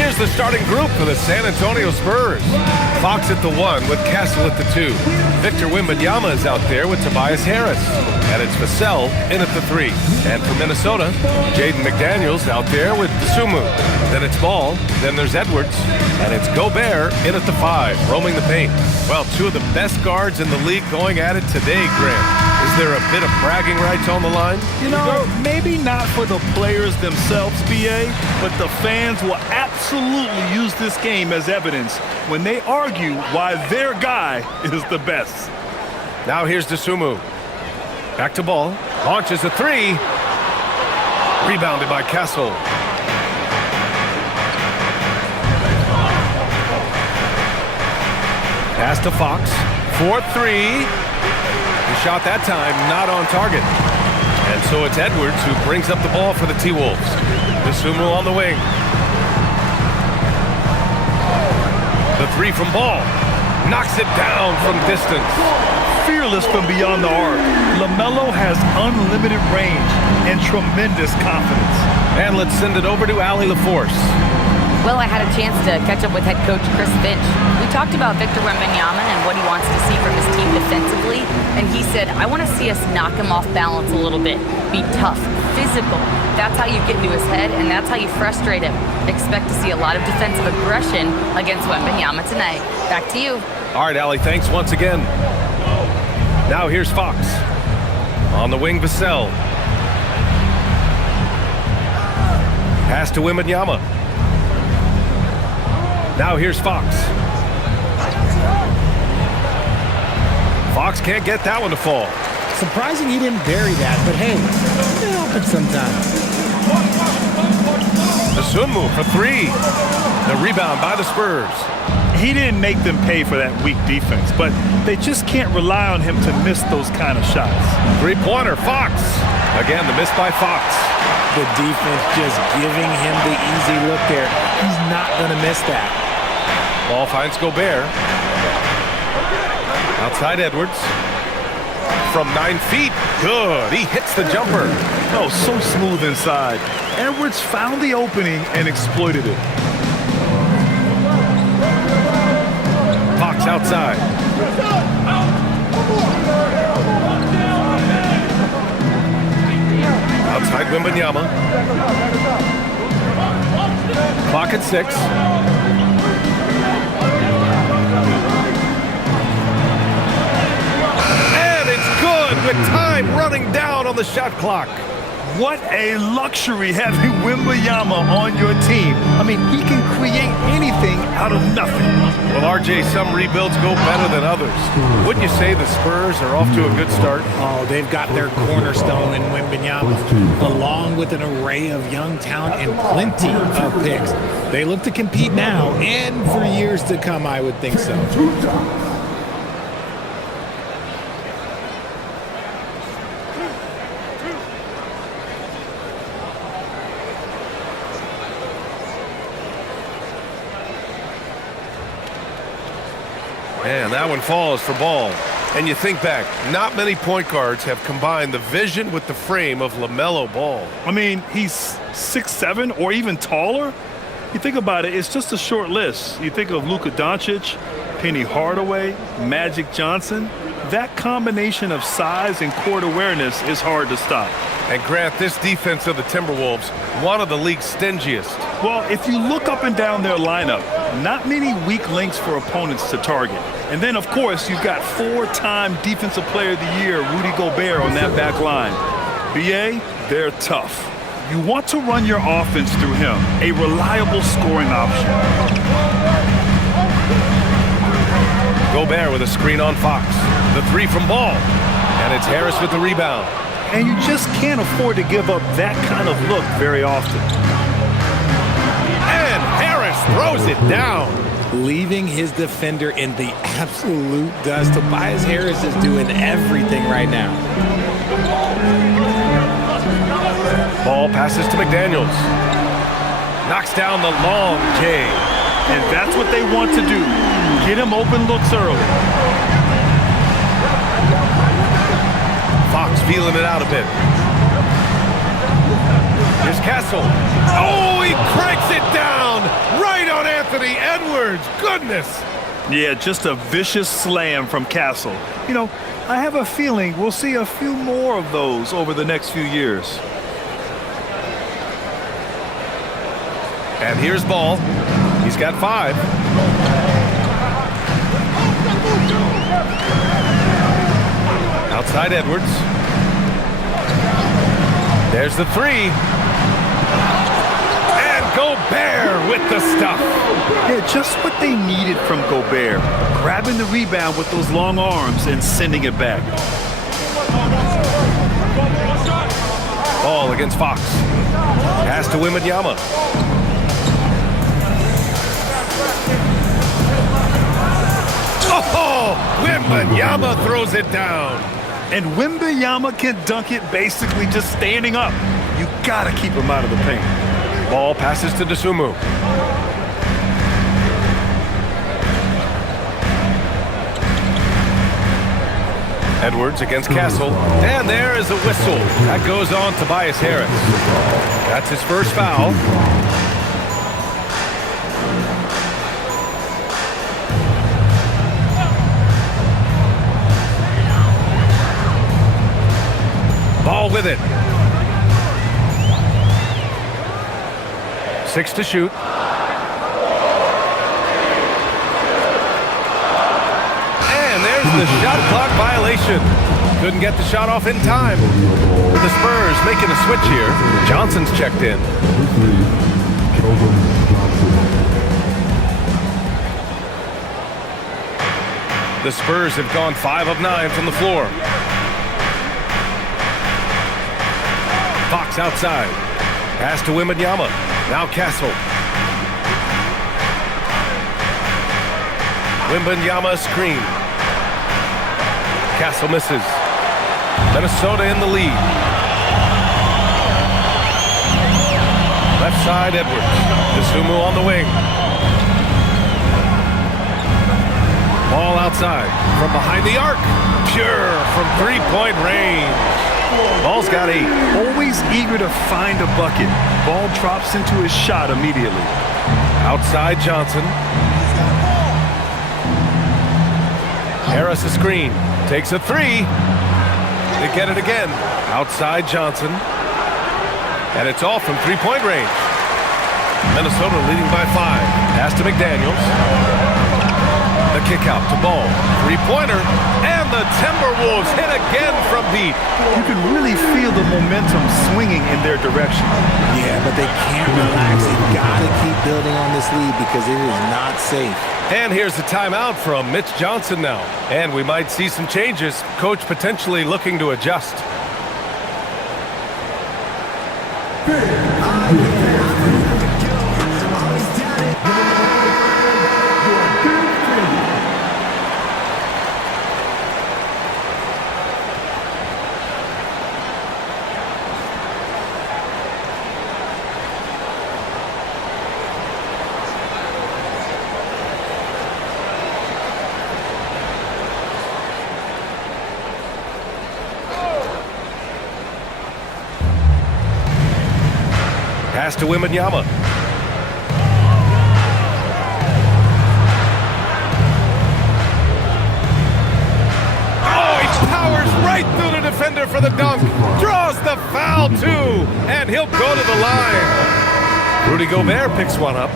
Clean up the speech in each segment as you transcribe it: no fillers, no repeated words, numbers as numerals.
Here's the starting group for the San Antonio Spurs. Fox at the 1 with Castle at the 2. Victor Wembanyama is out there with Tobias Harris. And it's Vassell in at the 3. And for Minnesota, Jaden McDaniels out there with Sumu. Then it's Ball, then there's Edwards, and it's Gobert in at the 5, roaming the paint. Well, two of the best guards in the league going at it today, Grant. Is there a bit of bragging rights on the line? You know, maybe not for the players themselves, BA, but the fans will absolutely use this game as evidence when they argue why their guy is the best. Now here's Sumu. Back to Ball. Launches a 3. Rebounded by Castle. Pass to Fox. 4-3. The shot that time not on target. And so it's Edwards who brings up the ball for the T-Wolves. Sumu on the wing. The 3 from Ball. Knocks it down from distance. Fearless from beyond the arc. LaMelo has unlimited range and tremendous confidence. And let's send it over to Allie LaForce. Well, I had a chance to catch up with head coach Chris Finch. We talked about Victor Wembanyama and what he wants to see from his team defensively, and he said, I want to see us knock him off balance a little bit, be tough, physical. That's how you get into his head, and that's how you frustrate him. Expect to see a lot of defensive aggression against Wembanyama tonight. Back to you. All right, Allie, thanks once again. Now here's Fox. On the wing, Vassell. Pass to Wembanyama. Now here's Fox. Fox can't get that one to fall. Surprising he didn't bury that, but hey, it happens sometimes. Sumu for 3. The rebound by the Spurs. He didn't make them pay for that weak defense, but they just can't rely on him to miss those kind of shots. 3-pointer, Fox. Again, the miss by Fox. The defense just giving him the easy look there. He's not going to miss that. Ball finds Gobert. Outside Edwards. From 9 feet. Good. He hits the jumper. Oh, so smooth inside. Edwards found the opening and exploited it. Fox outside. Outside Wembanyama. Clock at 6. And it's good with time running down on the shot clock. What a luxury having Wembanyama on your team. I mean, he can create anything out of nothing. Well, RJ, some rebuilds go better than others. Wouldn't you say the Spurs are off to a good start? Oh, they've got their cornerstone in Wembanyama, along with an array of young talent and plenty of picks. They look to compete now and for years to come, I would think so. Man, that one falls for Ball. And you think back, not many point guards have combined the vision with the frame of LaMelo Ball. I mean, he's 6'7" or even taller. You think about it, it's just a short list. You think of Luka Doncic, Penny Hardaway, Magic Johnson. That combination of size and court awareness is hard to stop. And Grant, this defense of the Timberwolves, one of the league's stingiest. Well, if you look up and down their lineup, not many weak links for opponents to target. And then, of course, you've got 4-time Defensive Player of the Year, Rudy Gobert, on that back line. BA, they're tough. You want to run your offense through him, a reliable scoring option. Gobert with a screen on Fox. The 3 from Ball. And it's Harris with the rebound. And you just can't afford to give up that kind of look very often. And Harris throws it down. Leaving his defender in the absolute dust. Tobias Harris is doing everything right now. Ball passes to McDaniels. Knocks down the long J. And that's what they want to do. Get him open looks early. Fox feeling it out a bit. Here's Castle. Oh, he cranks it down right Anthony Edwards. Goodness. Yeah, just a vicious slam from Castle. You know, I have a feeling we'll see a few more of those over the next few years. And here's Ball. He's got 5. Outside Edwards. There's the 3. And Gobert with the stuff. Yeah, just what they needed from Gobert. Grabbing the rebound with those long arms and sending it back. Ball against Fox. Pass to Wembanyama. Oh, Wembanyama throws it down. And Wembanyama can dunk it basically just standing up. You gotta keep him out of the paint. Ball passes to Dosunmu. Edwards against Castle. And there is a whistle. That goes on Tobias Harris. That's his first foul. Ball with it. 6 to shoot. And there's the shot clock violation. Couldn't get the shot off in time. The Spurs making a switch here. Johnson's checked in. The Spurs have gone 5 of 9 from the floor. Fox outside. Pass to Wembanyama. Now Castle. Wembanyama screen. Castle misses. Minnesota in the lead. Left side Edwards. Dosunmu on the wing. Ball outside. From behind the arc. Pure from three-point range. Ball's got 8. Always eager to find a bucket. Ball drops into his shot immediately. Outside Johnson. Harris a screen. Takes a 3. They get it again. Outside Johnson. And it's all from three-point range. Minnesota leading by 5. Pass to McDaniels. The kick out to Ball. Three-pointer. And the Timberwolves hit again from deep. You can really feel the momentum swinging in their direction. Yeah, but they can't relax. They've got to keep building on this lead because it is not safe. And here's the timeout from Mitch Johnson now. And we might see some changes. Coach potentially looking to adjust. Pass to Wembanyama. Oh, he powers right through the defender for the dunk. Draws the foul, too. And he'll go to the line. Rudy Gobert picks one up.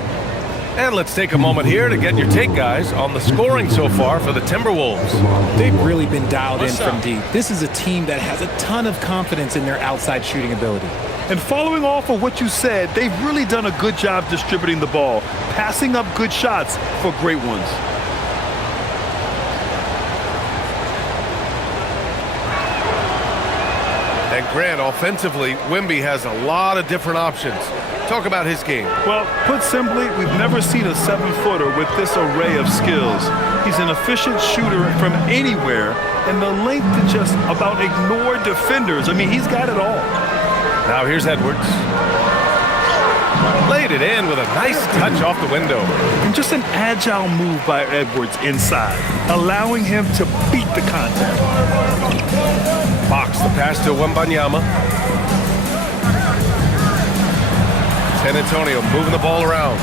And let's take a moment here to get your take, guys, on the scoring so far for the Timberwolves. They've really been dialed in from deep. This is a team that has a ton of confidence in their outside shooting ability. And following off of what you said, they've really done a good job distributing the ball, passing up good shots for great ones. And Grant, offensively, Wemby has a lot of different options. Talk about his game. Well, put simply, we've never seen a 7-footer with this array of skills. He's an efficient shooter from anywhere, and the length to just about ignore defenders. I mean, he's got it all. Now here's Edwards. Laid it in with a nice touch off the window. And just an agile move by Edwards inside, allowing him to beat the contact. Fox, the pass to Wembanyama. San Antonio moving the ball around.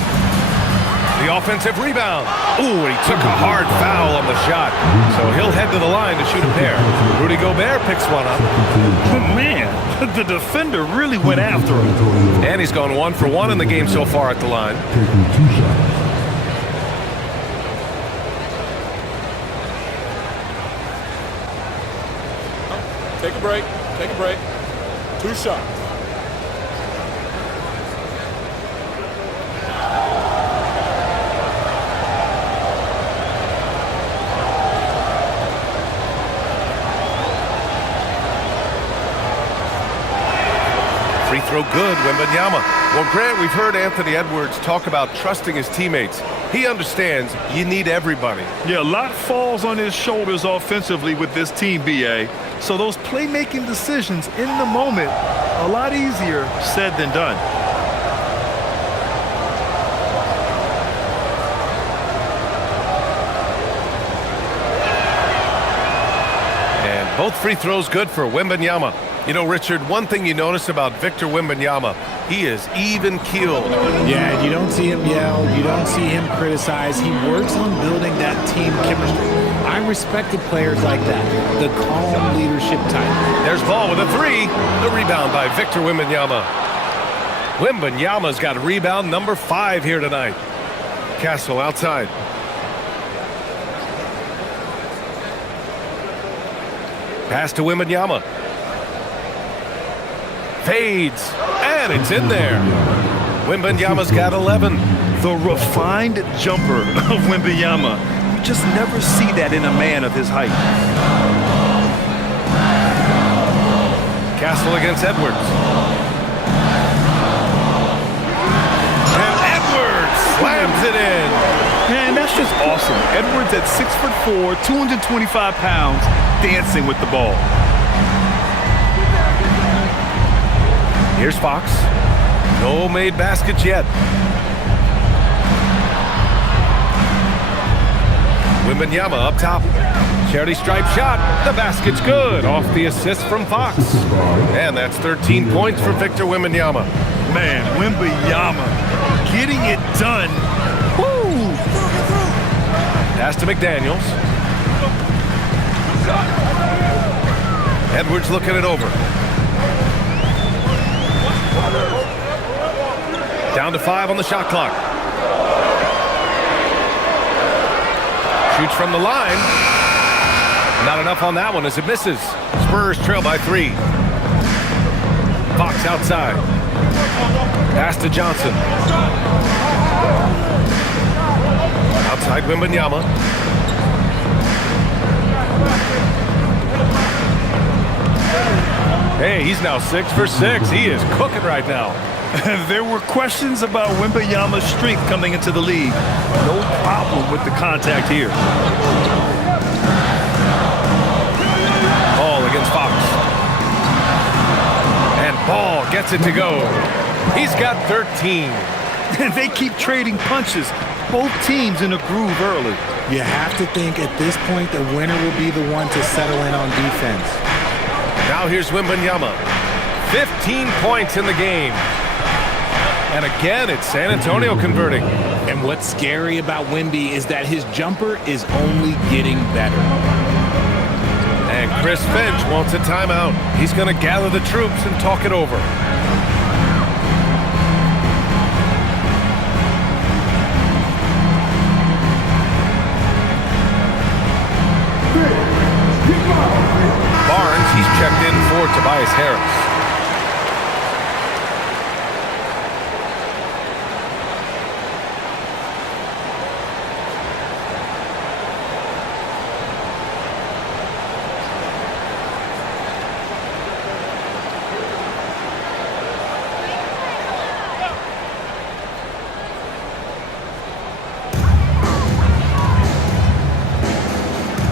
The the offensive rebound. Ooh, and he took a hard foul on the shot. So he'll head to the line to shoot a pair. Rudy Gobert picks one up. Man, the defender really went after him. And he's gone 1 for 1 in the game so far at the line. Taking 2 shots. Take a break. Take a break. 2 shots. Free throw good, Wembanyama. Well, Grant, we've heard Anthony Edwards talk about trusting his teammates. He understands you need everybody. Yeah, a lot falls on his shoulders offensively with this team, BA. So those playmaking decisions in the moment, a lot easier said than done. And both free throws good for Wembanyama. You know, Richard, one thing you notice about Victor Wembanyama, he is even-keeled. Yeah, you don't see him yell. You don't see him criticize. He works on building that team chemistry. I respected players like that, the calm leadership type. There's Ball with a 3. The rebound by Victor Wembanyama. Wembanyama's got rebound number 5 here tonight. Castle outside. Pass to Wembanyama. Fades, and it's in there. Wembanyama's got 11. The refined jumper of Wembanyama. You just never see that in a man of his height. Castle against Edwards. And Edwards slams it in. Man, that's just awesome. Edwards at 6'4", 225 pounds, dancing with the ball. Here's Fox. No made baskets yet. Wembanyama up top. Charity stripe shot. The basket's good. Off the assist from Fox. And that's 13 points for Victor Wembanyama. Man, Wembanyama getting it done. Woo! Pass to McDaniels. Edwards looking it over. Down to 5 on the shot clock. Shoots from the line. Not enough on that one as it misses. Spurs trail by 3. Fox outside. Pass to Johnson. Outside Wembanyama. Hey, he's now 6 for 6. He is cooking right now. There were questions about Wembanyama's strength coming into the league. No problem with the contact here. Ball against Fox. And Ball gets it to go. He's got 13. They keep trading punches. Both teams in a groove early. You have to think at this point the winner will be the one to settle in on defense. Now here's Wembanyama. 15 points in the game. And again, it's San Antonio converting. And what's scary about Wemby is that his jumper is only getting better. And Chris Finch wants a timeout. He's going to gather the troops and talk it over. Barnes, he's checked in for Tobias Harris.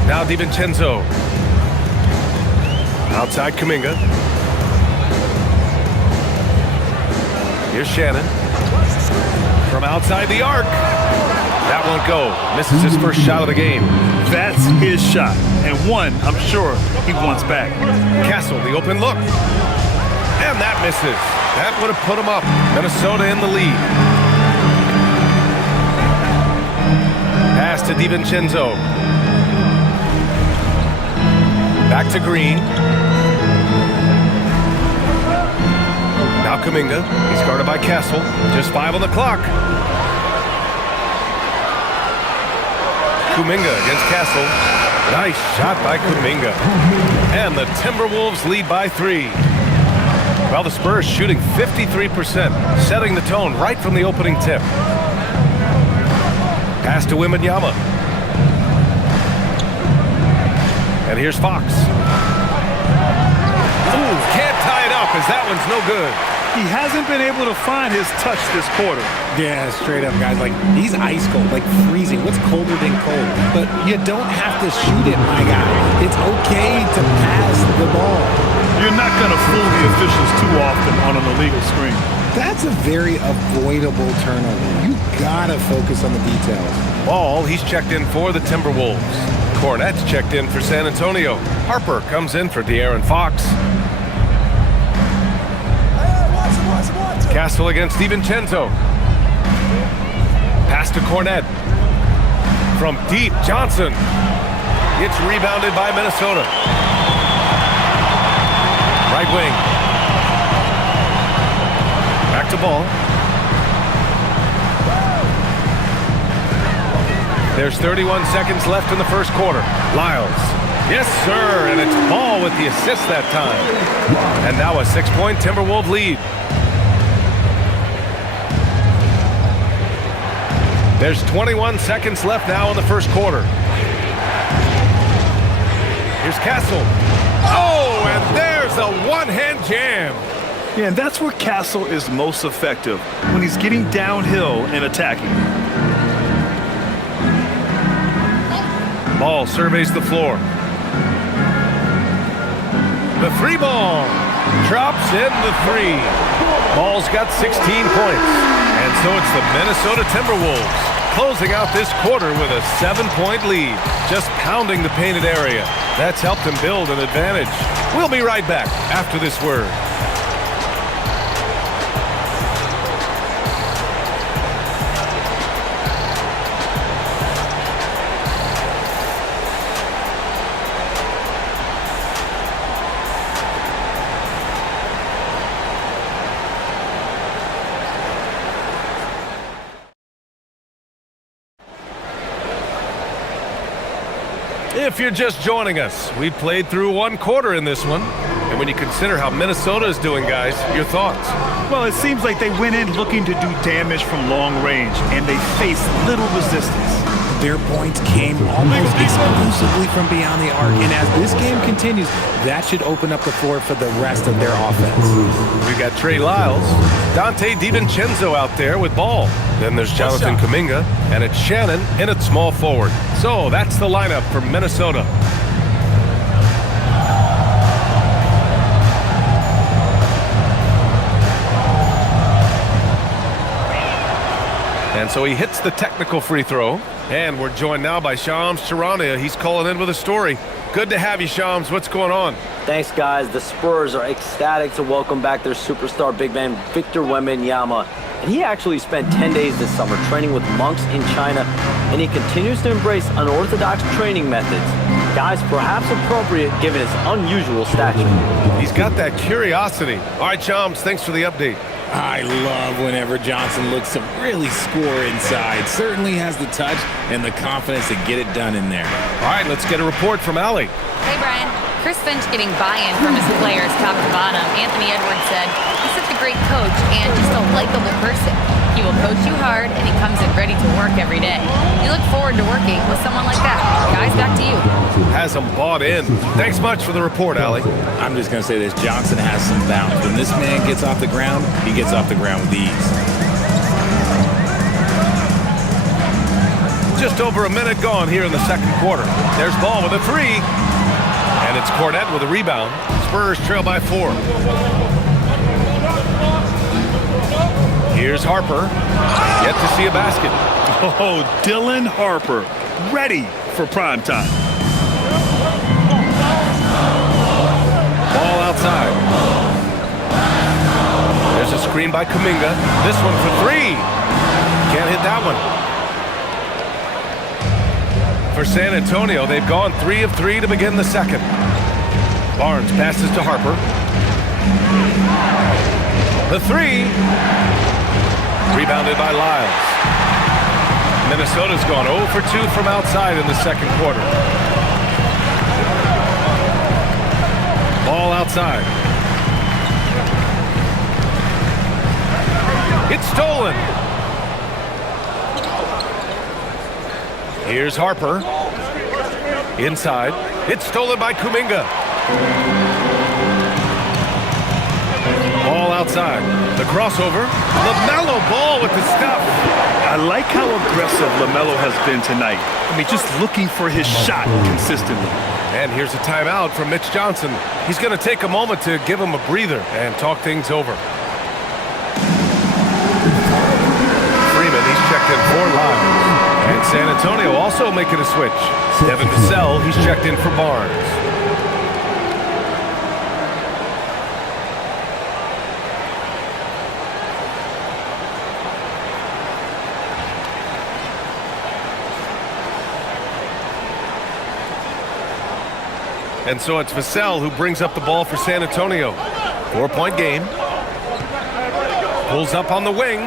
Now DiVincenzo. Outside Kuminga. Here's Shannon. From outside the arc. That won't go. Misses his first shot of the game. That's his shot. And one, I'm sure, he wants back. Castle, the open look. And that misses. That would have put him up. Minnesota in the lead. to DiVincenzo. Back to Green. Now Kuminga. He's guarded by Castle. Just 5 on the clock. Kuminga against Castle. Nice shot by Kuminga. And the Timberwolves lead by 3. Well, the Spurs shooting 53%, setting the tone right from the opening tip. Pass to Wembanyama. And here's Fox. Ooh, can't tie it up as that one's no good. He hasn't been able to find his touch this quarter. Yeah, straight up, guys. Like, he's ice cold, like freezing. What's colder than cold? But you don't have to shoot it, my guy. It's okay to pass the ball. You're not going to fool the officials too often on an illegal screen. That's a very avoidable turnover. You gotta focus on the details. Ball, he's checked in for the Timberwolves. Cornette's checked in for San Antonio. Harper comes in for De'Aaron Fox. Castle against DiVincenzo. Pass to Cornette. From deep, Johnson. It's rebounded by Minnesota. Right wing. Back to Ball. There's 31 seconds left in the first quarter. Lyles. Yes, sir, and it's Ball with the assist that time. And now a 6-point Timberwolves lead. There's 21 seconds left now in the first quarter. Here's Castle. Oh, and there's a one-hand jam. Yeah, and that's where Castle is most effective, when he's getting downhill and attacking. Ball surveys the floor. The 3 ball drops in the 3. Ball's got 16 points. And so it's the Minnesota Timberwolves closing out this quarter with a 7-point lead, just pounding the painted area. That's helped them build an advantage. We'll be right back after this word. If you're just joining us, we played through 1 quarter in this one. And when you consider how Minnesota is doing, guys, your thoughts? Well, it seems like they went in looking to do damage from long range, and they faced little resistance. Their points came almost exclusively from beyond the arc. And as this game continues, that should open up the floor for the rest of their offense. We got Trey Lyles, Dante DiVincenzo out there with Ball. Then there's Jonathan Kuminga, and it's Shannon in at small forward. So that's the lineup for Minnesota. And so he hits the technical free throw. And we're joined now by Shams Charania. He's calling in with a story. Good to have you, Shams. What's going on? Thanks, guys. The Spurs are ecstatic to welcome back their superstar big man, Victor Wembanyama. And he actually spent 10 days this summer training with monks in China, and he continues to embrace unorthodox training methods. Guys, perhaps appropriate given his unusual stature. He's got that curiosity. All right, Shams, thanks for the update. I love whenever Johnson looks to really score inside. Certainly has the touch and the confidence to get it done in there. All right, let's get a report from Allie. Hey, Brian. Chris Finch getting buy-in from his players top to bottom. Anthony Edwards said he's such a great coach and just a likable person. He will coach you hard, and he comes in ready to work every day. You look forward to working with someone like that. Guys, back to you. Has them bought in. Thanks much for the report, Allie. I'm just going to say this. Johnson has some bounce. When this man gets off the ground, he gets off the ground with ease. Just over a minute gone here in the second quarter. There's Ball with a 3. And it's Cornette with a rebound. Spurs trail by 4. Here's Harper. Yet to see a basket. Oh, Dylan Harper, ready for prime time. Ball outside. There's a screen by Kuminga. This one for 3. Can't hit that one. for San Antonio. They've gone 3 of 3 to begin the second. Barnes passes to Harper. The three. Rebounded by Lyles. Minnesota's gone 0 for 2 from outside in the second quarter. Ball outside. It's stolen. Here's Harper. Inside. It's stolen by Kuminga. Ball outside. The crossover. LaMelo Ball with the stuff. I like how aggressive LaMelo has been tonight. I mean, just looking for his shot consistently. And here's a timeout from Mitch Johnson. He's going to take a moment to give him a breather and talk things over. Freeman, he's checked in for Lyles. And San Antonio also making a switch. Devin Vassell, he's checked in for Barnes. And so it's Vassell who brings up the ball for San Antonio. 4-point game. Pulls up on the wing.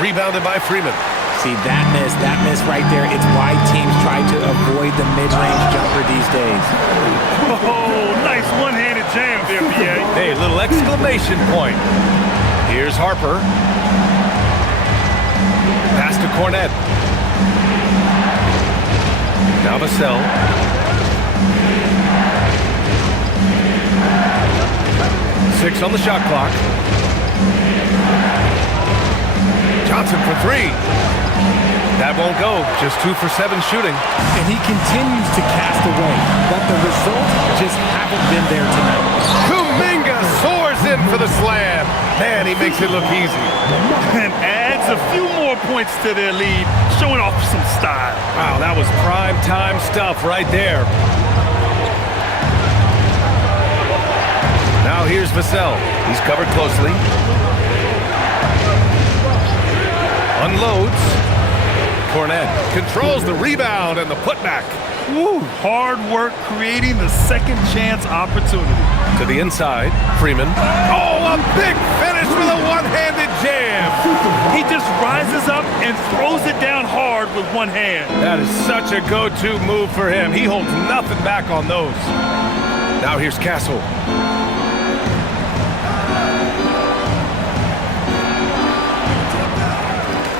Rebounded by Freeman. See, that miss right there, it's why teams try to avoid the mid-range jumper these days. Oh, nice one-handed jam there, BA. Hey, little exclamation point. Here's Harper. Pass to Cornette. Now Vassell. Six on the shot clock. Johnson for three. That won't go. Just 2 for 7 shooting. And he continues to cast away, but the results just haven't been there tonight. Kuminga soars in for the slam. Man, he makes it look easy. And adds a few more points to their lead, showing off some style. Wow, that was prime time stuff right there. Now here's Vassell. He's covered closely. Unloads. Cornette controls the rebound and the putback. Woo, hard work creating the second chance opportunity. To the inside, Freeman. Oh, a big finish with a one-handed jam. He just rises up and throws it down hard with one hand. That is such a go-to move for him. He holds nothing back on those. Now here's Castle.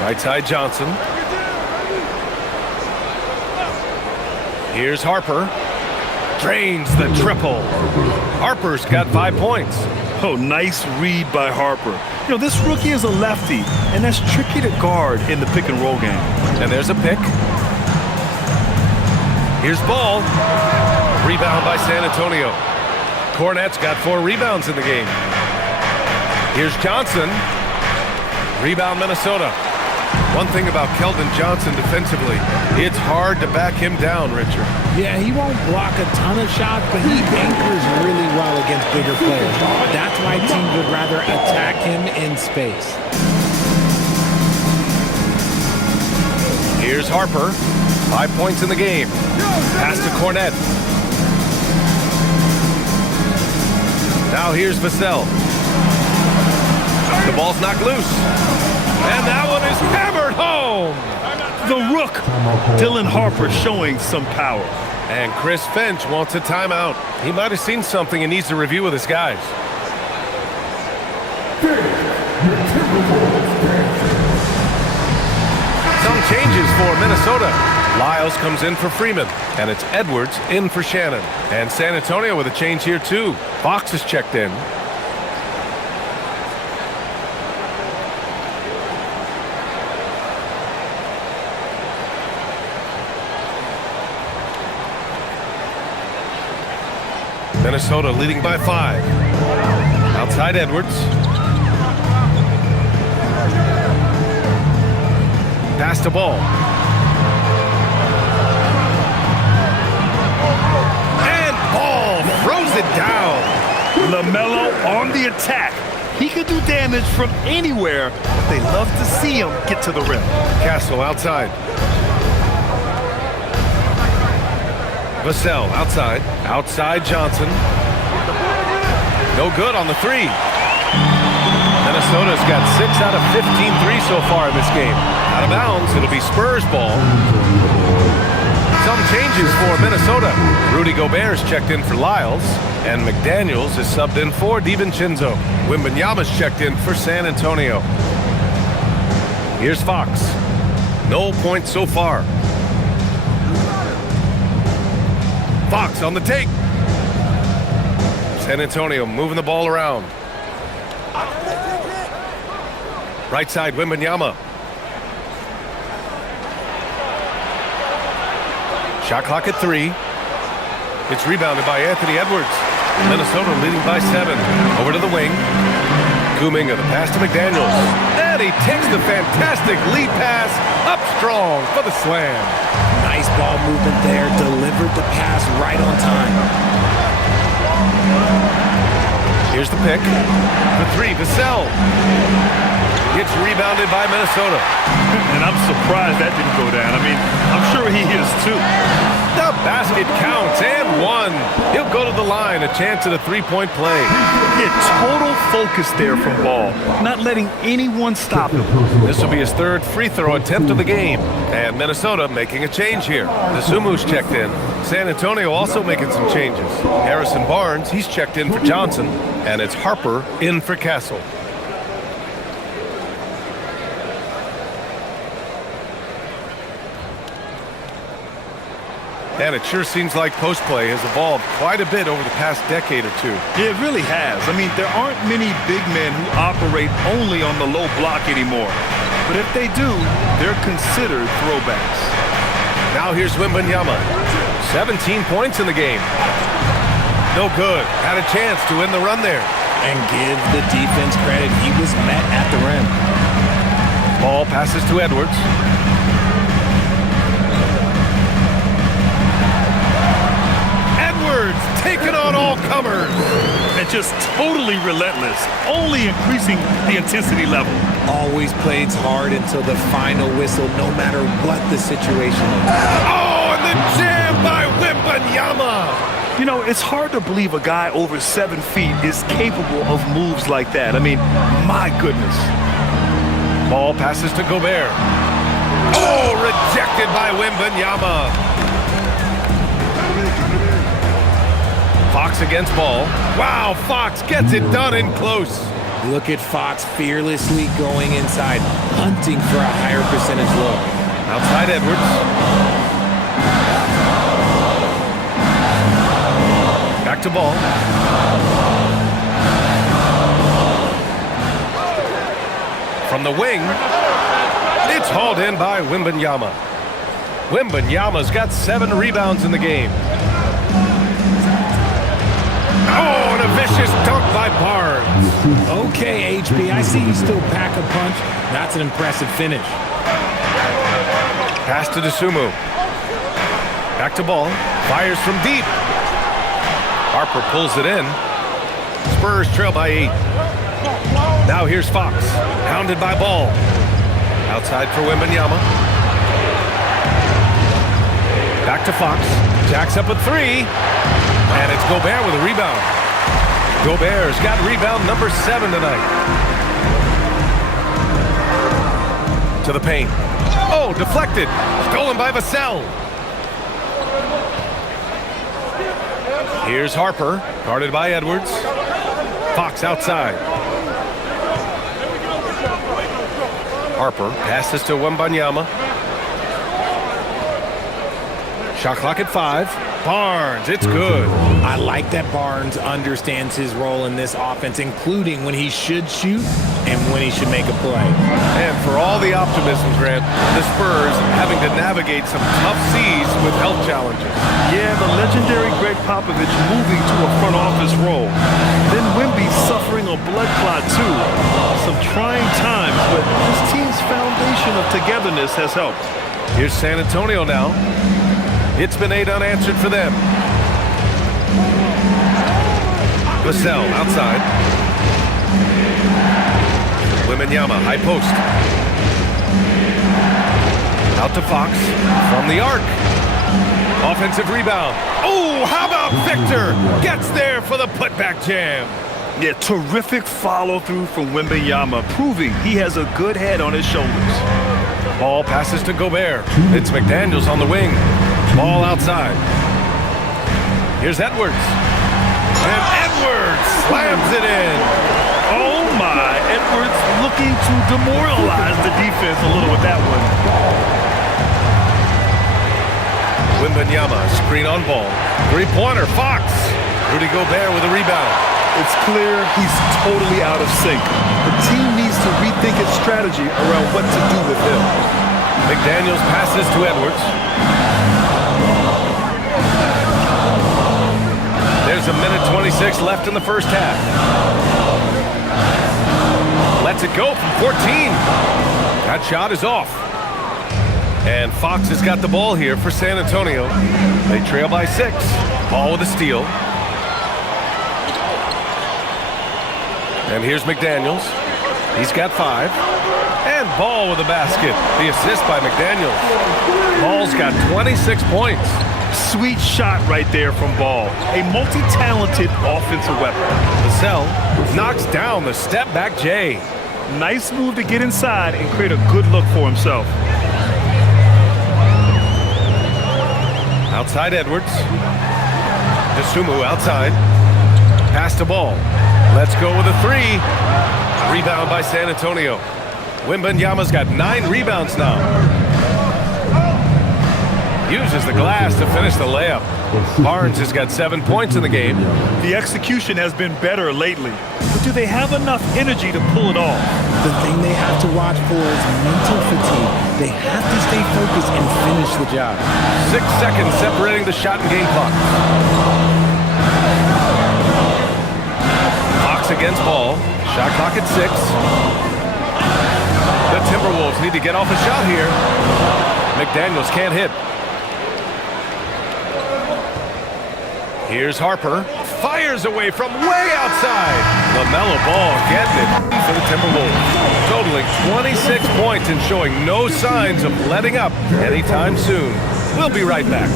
Right side Johnson. Here's Harper. Drains the triple. Harper's got 5 points. Oh, nice read by Harper. You know, this rookie is a lefty, and that's tricky to guard in the pick and roll game. And there's a pick. Here's Ball. Rebound by San Antonio. Cornette's got 4 rebounds in the game. Here's Johnson. Rebound Minnesota. One thing about Keldon Johnson defensively, it's hard to back him down, Richard. Yeah, he won't block a ton of shots, but he anchors really well against bigger players. That's why teams would rather attack him in space. Here's Harper. 5 points in the game. Pass to Cornette. Now here's Vassell. The ball's knocked loose. And that one is hammered home. The rook, Dylan Harper, showing some power. And Chris Finch wants a timeout. He might have seen something and needs to review with his guys. Some changes for Minnesota. Lyles comes in for Freeman, and it's Edwards in for Shannon. And San Antonio with a change here too. Fox is checked in. Minnesota leading by 5. Outside Edwards. Pass the ball. And Ball throws it down. LaMelo on the attack. He could do damage from anywhere, but they love to see him get to the rim. Castle outside. Vassell outside. Outside Johnson. No good on the three. Minnesota's got 6 out of 15 threes so far in this game. Out of bounds, it'll be Spurs ball. Some changes for Minnesota. Rudy Gobert's checked in for Lyles, and McDaniels is subbed in for DiVincenzo. Wembanyama's checked in for San Antonio. Here's Fox. No points so far. Fox on the take. San Antonio moving the ball around. Right side, Wembanyama. Shot clock at 3. It's rebounded by Anthony Edwards. Minnesota leading by 7. Over to the wing. Kuminga, the pass to McDaniels. And he takes the fantastic lead pass up strong for the slam. Nice ball movement there. Delivered the pass right on time. Here's the pick. The 3, Vassell. Gets rebounded by Minnesota. And I'm surprised that didn't go down. I mean, I'm sure he is too. The basket counts and 1. He'll go to the line. A chance at a three-point play. Yeah, total focus there from Ball. Not letting anyone stop him. This will be his 3rd free throw attempt of the game. And Minnesota making a change here. Desumu's checked in. San Antonio also making some changes. Harrison Barnes, he's checked in for Johnson. And it's Harper in for Castle. And it sure seems like post play has evolved quite a bit over the past decade or two. Yeah, it really has. I mean, there aren't many big men who operate only on the low block anymore. But if they do, they're considered throwbacks. Now here's Wembanyama. 17 points in the game. No good. Had a chance to win the run there. And give the defense credit. He was met at the rim. Ball passes to Edwards. Taking on all comers. And just totally relentless, only increasing the intensity level. Always plays hard until the final whistle, no matter what the situation is. Oh, and the jam by Wembanyama. You know, it's hard to believe a guy over 7 feet is capable of moves like that. I mean, my goodness. Ball passes to Gobert. Oh, rejected by Wembanyama. Fox against Ball. Wow, Fox gets it done in close. Look at Fox fearlessly going inside, hunting for a higher percentage look. Outside Edwards. Back to Ball. From the wing, it's hauled in by Wembanyama. Wembanyama's got 7 rebounds in the game. Oh, and a vicious dunk by Barnes. Okay, HB, I see you still pack a punch. That's an impressive finish. Pass to Dosunmu. Back to Ball. Fires from deep. Harper pulls it in. Spurs trail by 8. Now here's Fox. Hounded by Ball. Outside for Wembanyama. Back to Fox. Jacks up with 3. And it's Gobert with a rebound. Gobert's got rebound number 7 tonight. To the paint. Oh, deflected. Stolen by Vassell. Here's Harper, guarded by Edwards. Fox outside. Harper passes to Wembanyama. Shot clock at 5. Barnes, it's good. I like that Barnes understands his role in this offense, including when he should shoot and when he should make a play. And for all the optimism, Grant, the Spurs having to navigate some tough seas with health challenges. Yeah, the legendary Greg Popovich moving to a front office role. Then Wemby suffering a blood clot too. Some trying times, but this team's foundation of togetherness has helped. Here's San Antonio now. It's been 8 unanswered for them. Vassell outside. Wembanyama, high post. Out to Fox from the arc. Offensive rebound. Oh, how about Victor? Gets there for the putback jam. Yeah, terrific follow-through from Wembanyama, proving he has a good head on his shoulders. Ball passes to Gobert. It's McDaniels on the wing. Ball outside. Here's Edwards. And Edwards slams it in. Oh my, Edwards looking to demoralize the defense a little with that one. Wembanyama, screen on ball. Three-pointer, Fox. Rudy Gobert with a rebound. It's clear he's totally out of sync. The team needs to rethink its strategy around what to do with him. McDaniels passes to Edwards. There's a minute 26 left in the first half. Lets it go from 14. That shot is off. And Fox has got the ball here for San Antonio. They trail by 6. Ball with a steal. And here's McDaniels. He's got 5. And Ball with a basket. The assist by McDaniels. Ball's got 26 points. Sweet shot right there from Ball. A multi-talented offensive weapon. Vassell knocks down the step-back J. Nice move to get inside and create a good look for himself. Outside Edwards. DeSumo outside. Pass to Ball. Let's go with a 3. Rebound by San Antonio. Wembanyama's got 9 rebounds now. Uses the glass to finish the layup. Barnes has got 7 points in the game. The execution has been better lately. But do they have enough energy to pull it off? The thing they have to watch for is mental fatigue. They have to stay focused and finish the job. 6 seconds separating the shot and game clock. Fox against Ball. Shot clock at 6. The Timberwolves need to get off a shot here. McDaniels can't hit. Here's Harper. Fires away from way outside. LaMelo Ball getting it for the Timberwolves. Totaling 26 points and showing no signs of letting up anytime soon. We'll be right back.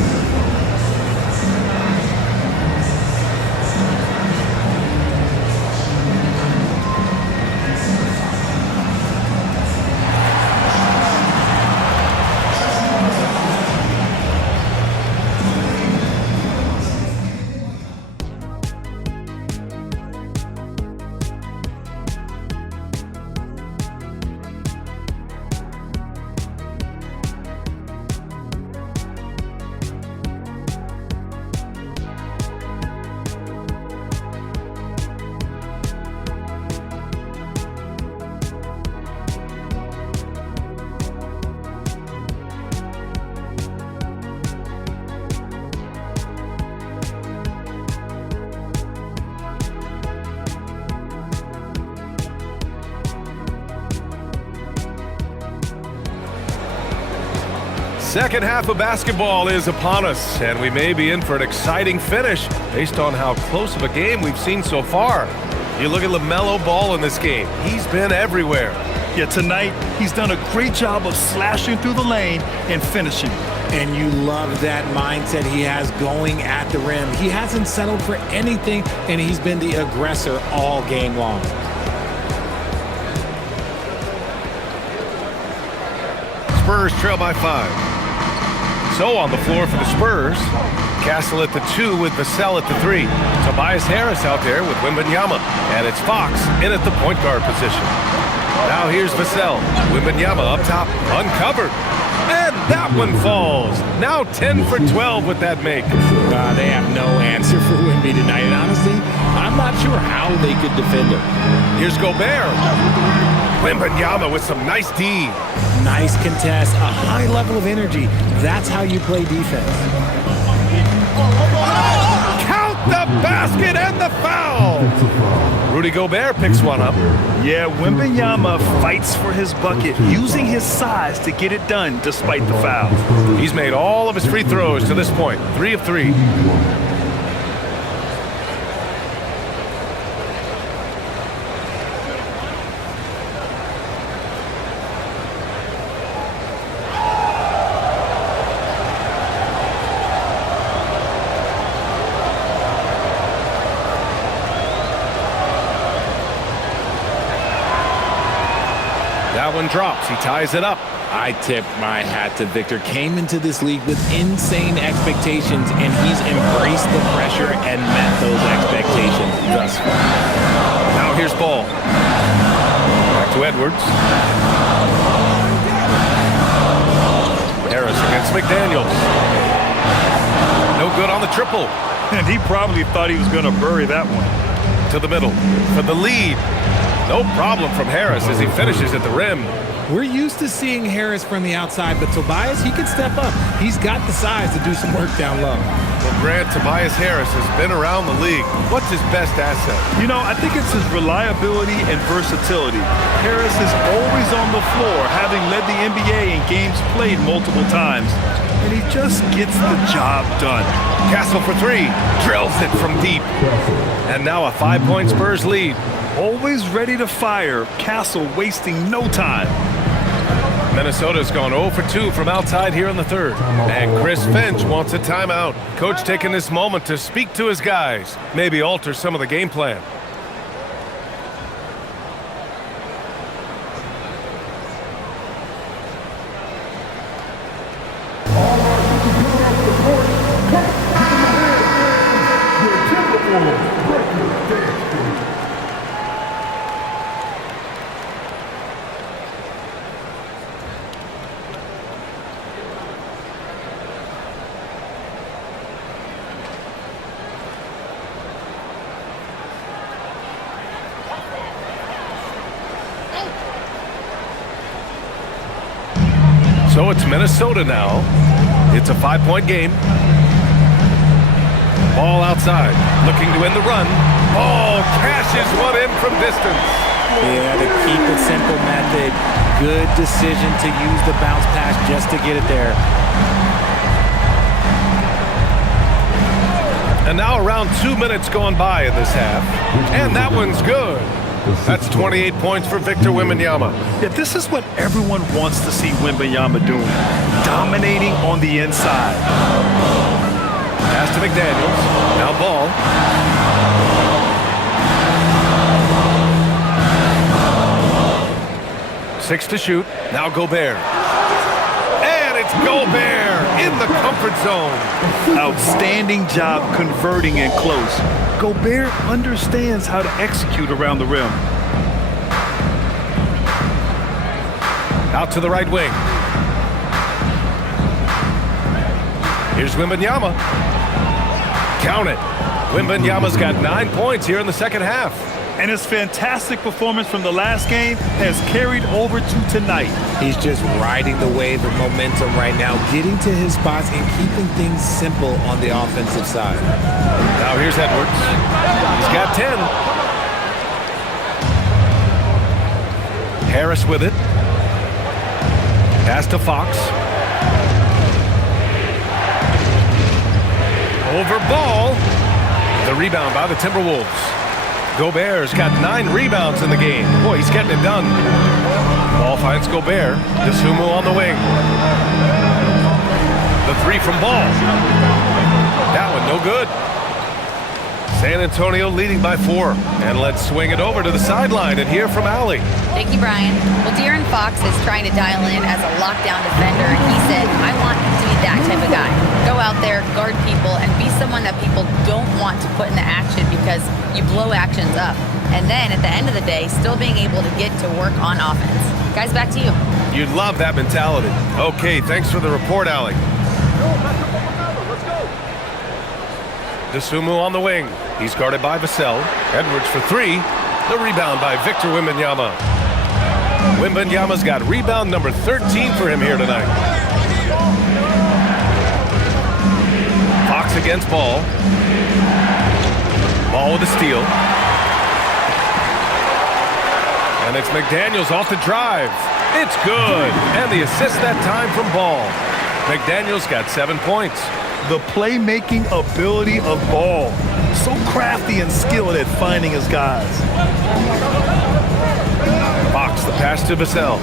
Second half of basketball is upon us, and we may be in for an exciting finish based on how close of a game we've seen so far. You look at LaMelo Ball in this game. He's been everywhere. Yeah, tonight he's done a great job of slashing through the lane and finishing. And you love that mindset he has going at the rim. He hasn't settled for anything, and he's been the aggressor all game long. Spurs trail by 5. So on the floor for the Spurs, Castle at the 2 with Vassell at the 3. Tobias Harris out there with Wembanyama. And it's Fox in at the point guard position. Now here's Vassell. Wembanyama up top, uncovered. And that one falls. Now 10 for 12 with that make. They have no answer for Wemby tonight. And honestly, I'm not sure how they could defend him. Here's Gobert. Wembanyama with some nice D. Nice contest, a high level of energy. That's how you play defense. Count the basket and the foul. Rudy Gobert picks one up. Yeah, Wembanyama fights for his bucket, using his size to get it done despite the foul. He's made all of his free throws to this point. 3 of 3. That one drops. He ties it up. I tip my hat to Victor. Came into this league with insane expectations, and he's embraced the pressure and met those expectations thus far. Now here's Ball. Back to Edwards. Harris against McDaniels. No good on the triple. And he probably thought he was going to bury that one. To the middle for the lead. No problem from Harris as he finishes at the rim. We're used to seeing Harris from the outside, but Tobias, he can step up. He's got the size to do some work down low. Well, Grant, Tobias Harris has been around the league. What's his best asset? You know, I think it's his reliability and versatility. Harris is always on the floor, having led the NBA in games played multiple times. And he just gets the job done. Castle for three. Drills it from deep. And now a 5-point Spurs lead. Always ready to fire. Castle wasting no time. Minnesota's gone 0 for 2 from outside here in the third. And Chris Finch wants a timeout. Coach taking this moment to speak to his guys. Maybe alter some of the game plan. So it's Minnesota now. It's a 5-point game. Ball outside, looking to win the run. Ball cashes one in from distance. Yeah, the keep it simple method. Good decision to use the bounce pass just to get it there. And now around 2 minutes gone by in this half. And that one's good. That's 28 points for Victor Wembanyama. Yeah, this is what everyone wants to see Wembanyama doing. Dominating on the inside. Pass to McDaniels. Now Ball. Six to shoot. Now Gobert. And it's Gobert in the comfort zone. Outstanding job converting in close. Gobert understands how to execute around the rim. Out to the right wing. Here's Wembanyama. Count it. Wembanyama's got 9 points here in the second half. And his fantastic performance from the last game has carried over to tonight. He's just riding the wave of momentum right now, getting to his spots and keeping things simple on the offensive side. Now here's Edwards. He's got 10. Harris with it. Pass to Fox. Over Ball. The rebound by the Timberwolves. Gobert's got 9 rebounds in the game. Boy, he's getting it done. Ball finds Gobert. Dosunmu on the wing. The three from Ball. That one no good. San Antonio leading by 4. And let's swing it over to the sideline and hear from Allie. Thank you, Brian. Well, De'Aaron Fox is trying to dial in as a lockdown defender, and he said, I want to be that type of guy. Go out there, guard people, and be someone that people don't want to put in the action because you blow actions up. And then at the end of the day, still being able to get to work on offense. Guys, back to you. You'd love that mentality. Okay, thanks for the report, Allie. Dosunmu on the wing. He's guarded by Vassell. Edwards for 3. The rebound by Victor Wembanyama. Wembanyama's got rebound number 13 for him here tonight. Fox against Ball. Ball with a steal. And it's McDaniels off the drive. It's good. And the assist that time from Ball. McDaniels got 7 points. The playmaking ability of Ball. So crafty and skilled at finding his guys. Fox, the pass to Vassell.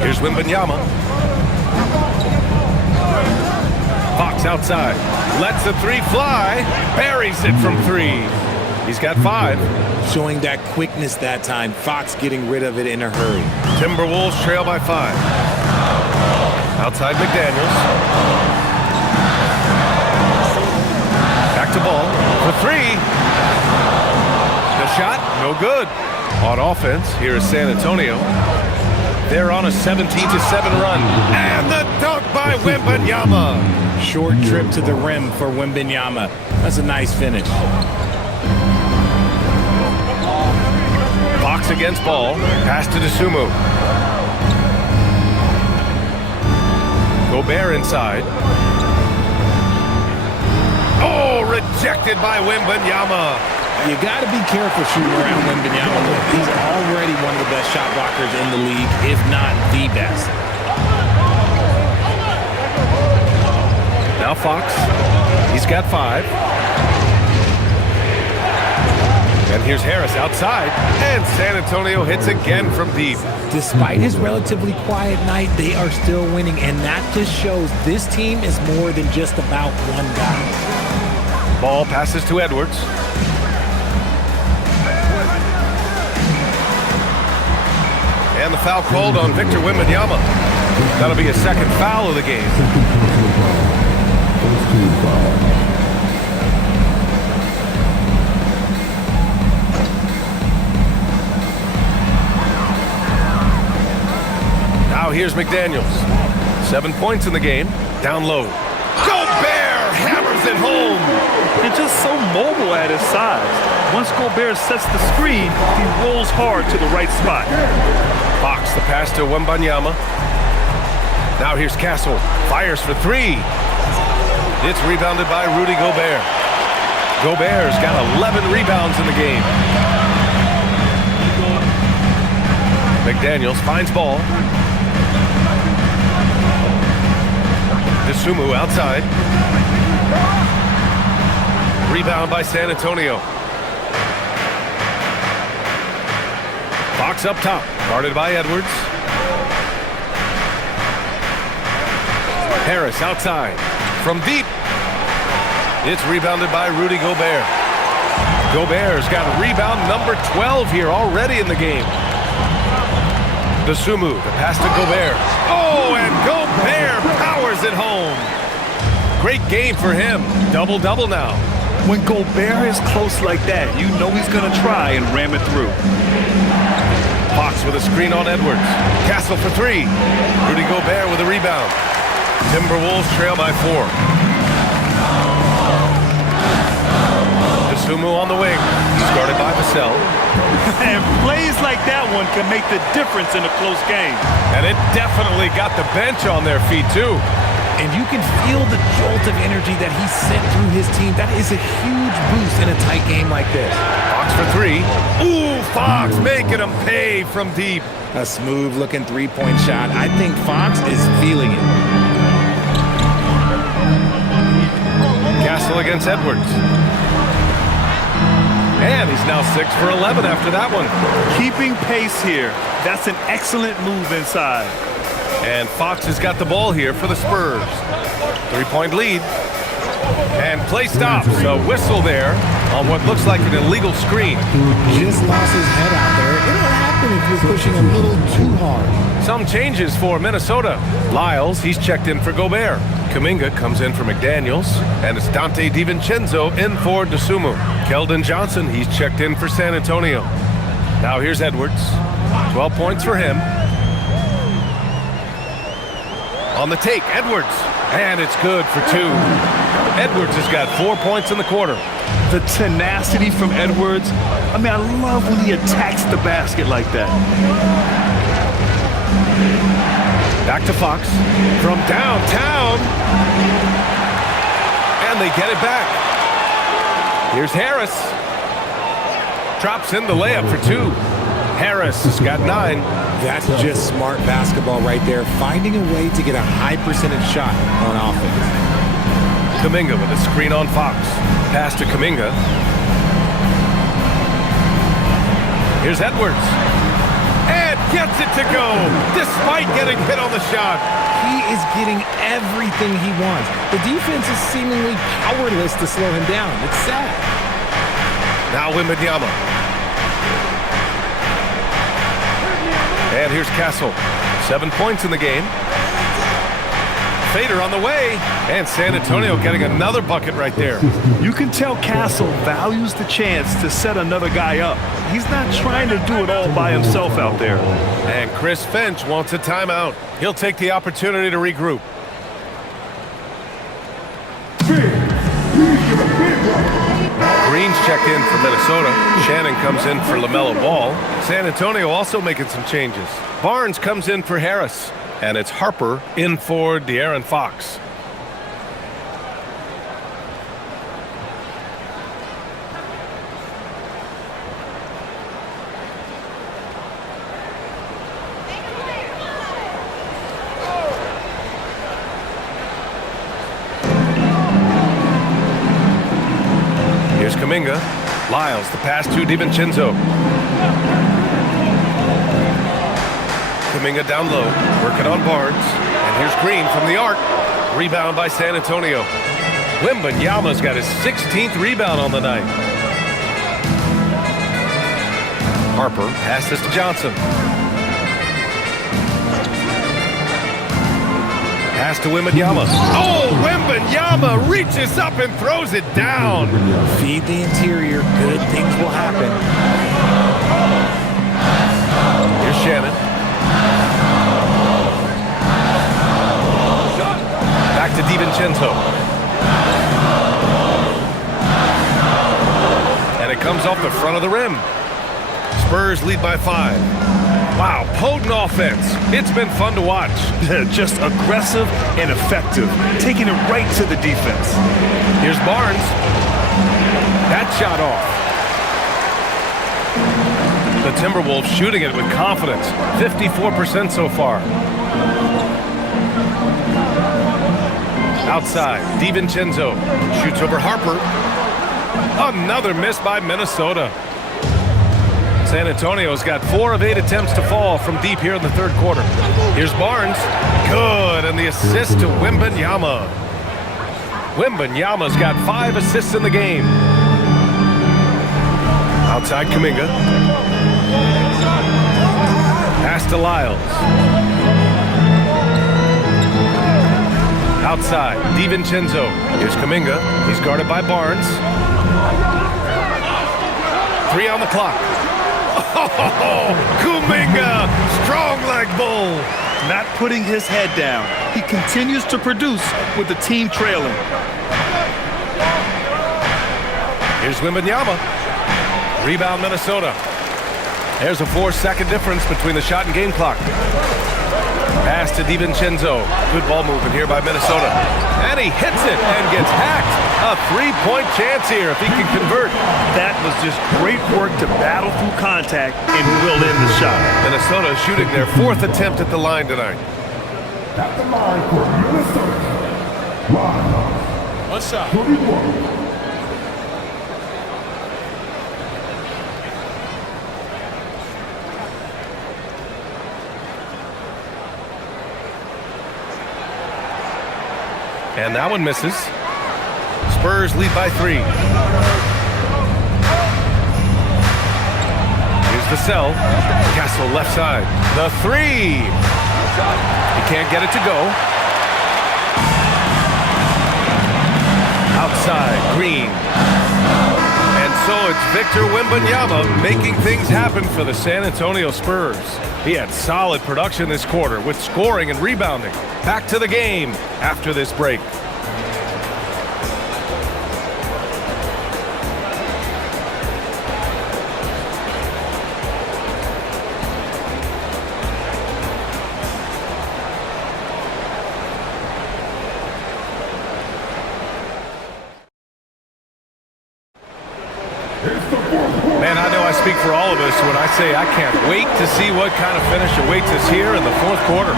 Here's Wembanyama. Fox outside. Lets the 3 fly. Buries it from 3. He's got 5. Showing that quickness that time. Fox getting rid of it in a hurry. Timberwolves trail by 5. Outside McDaniels. Back to Ball for 3. The shot, no good. On offense, here is San Antonio. They're on a 17-7 run. And the dunk by Wembanyama. Short trip to the rim for Wembanyama. That's a nice finish. Fox against Ball. Pass to Dosunmu. Gobert inside. Oh, rejected by Wembanyama. You got to be careful shooting around Wembanyama. He's already one of the best shot blockers in the league, if not the best. Now Fox. He's got 5. And here's Harris outside. And San Antonio hits again from deep. Despite his relatively quiet night, they are still winning. And that just shows this team is more than just about one guy. Ball passes to Edwards. And the foul called on Victor Wembanyama. That'll be his second foul of the game. Now here's McDaniels. 7 points in the game. Down low. Gobert hammers it home. And just so mobile at his size. Once Gobert sets the screen, he rolls hard to the right spot. Fox, the pass to Wembanyama. Now here's Castle. Fires for 3. It's rebounded by Rudy Gobert. Gobert's got 11 rebounds in the game. McDaniels finds Ball. Dosunmu outside. Rebound by San Antonio. Fox up top, guarded by Edwards. Harris outside. From deep. It's rebounded by Rudy Gobert. Gobert's got rebound number 12 here already in the game. Dosunmu, the pass to Gobert. Oh, and Gobert powers it home. Great game for him. Double-double now. When Gobert is close like that, you know he's going to try and ram it through. Fox with a screen on Edwards. Castle for 3. Rudy Gobert with a rebound. Timberwolves trail by 4. Dosunmu on the wing. He's guarded by Vassell. And plays like that one can make the difference in a close game. And it definitely got the bench on their feet, too. And you can feel the jolt of energy that he sent through his team. That is a huge boost in a tight game like this. Fox for 3. Ooh, Fox making him pay from deep. A smooth-looking three-point shot. I think Fox is feeling it. Castle against Edwards. And he's now 6 for 11 after that one. Keeping pace here. That's an excellent move inside. And Fox has got the ball here for the Spurs. 3-point lead. And play stops. A whistle there on what looks like an illegal screen. Just lost his head out there. It'll happen if you're pushing a little too hard. Some changes for Minnesota. Lyles, he's checked in for Gobert. Kuminga comes in for McDaniels. And it's Dante DiVincenzo in for Dosunmu. Keldon Johnson, he's checked in for San Antonio. Now here's Edwards. 12 points for him. On the take, Edwards. And it's good for 2. Edwards has got 4 points in the quarter. The tenacity from Edwards. I mean, I love when he attacks the basket like that. Back to Fox. From downtown. And they get it back. Here's Harris. Drops in the layup for 2. Harris has got 9. That's just smart basketball right there. Finding a way to get a high percentage shot on offense. Kuminga with a screen on Fox. Pass to Kuminga. Here's Edwards. And gets it to go, despite getting hit on the shot. He is getting everything he wants. The defense is seemingly powerless to slow him down. It's sad. Now Wembanyama. And here's Castle. 7 points in the game. Fader on the way. And San Antonio getting another bucket right there. You can tell Castle values the chance to set another guy up. He's not trying to do it all by himself out there. And Chris Finch wants a timeout. He'll take the opportunity to regroup. Green's checked in for Minnesota. Shannon comes in for LaMelo Ball. San Antonio also making some changes. Barnes comes in for Harris. And it's Harper in for De'Aaron Fox. Here's Kuminga. Lyles, the pass to DiVincenzo. Kuminga down low, working on Barnes. And here's Green from the arc. Rebound by San Antonio. Wembanyama's got his 16th rebound on the night. Harper passes to Johnson. Pass to Wembanyama. Oh, Wembanyama reaches up and throws it down. Feed the interior. Good things will happen. Here's Shannon. Back to DiVincenzo. And it comes off the front of the rim. Spurs lead by 5. Wow, potent offense. It's been fun to watch. Just aggressive and effective, taking it right to the defense. Here's Barnes. That shot off. The Timberwolves shooting it with confidence. 54% so far. Outside, DiVincenzo shoots over Harper. Another miss by Minnesota. San Antonio's got 4 of 8 attempts to fall from deep here in the third quarter. Here's Barnes. Good, and the assist to Wembanyama. Wembanyama's got 5 assists in the game. Outside Kuminga. Pass to Lyles. Outside, DiVincenzo. Here's Kuminga. He's guarded by Barnes. 3 on the clock. Oh, Kuminga, strong like bull. Not putting his head down. He continues to produce with the team trailing. Here's Wembanyama. Rebound Minnesota. There's a 4-second difference between the shot and game clock. Pass to DiVincenzo. Good ball movement here by Minnesota. And he hits it and gets hacked. A 3-point chance here if he can convert. That was just great work to battle through contact and will end the shot. Minnesota shooting their 4th attempt at the line tonight. At the line for Minnesota. Line. One shot. 31. And that one misses. Spurs lead by 3. Here's the cell. Castle left side. The 3. He can't get it to go. Outside, Green. And so it's Victor Wembanyama making things happen for the San Antonio Spurs. He had solid production this quarter with scoring and rebounding. Back to the game after this break. Man, I know I speak for all of us when I say I can't wait to see what kind of finish awaits us here in the fourth quarter.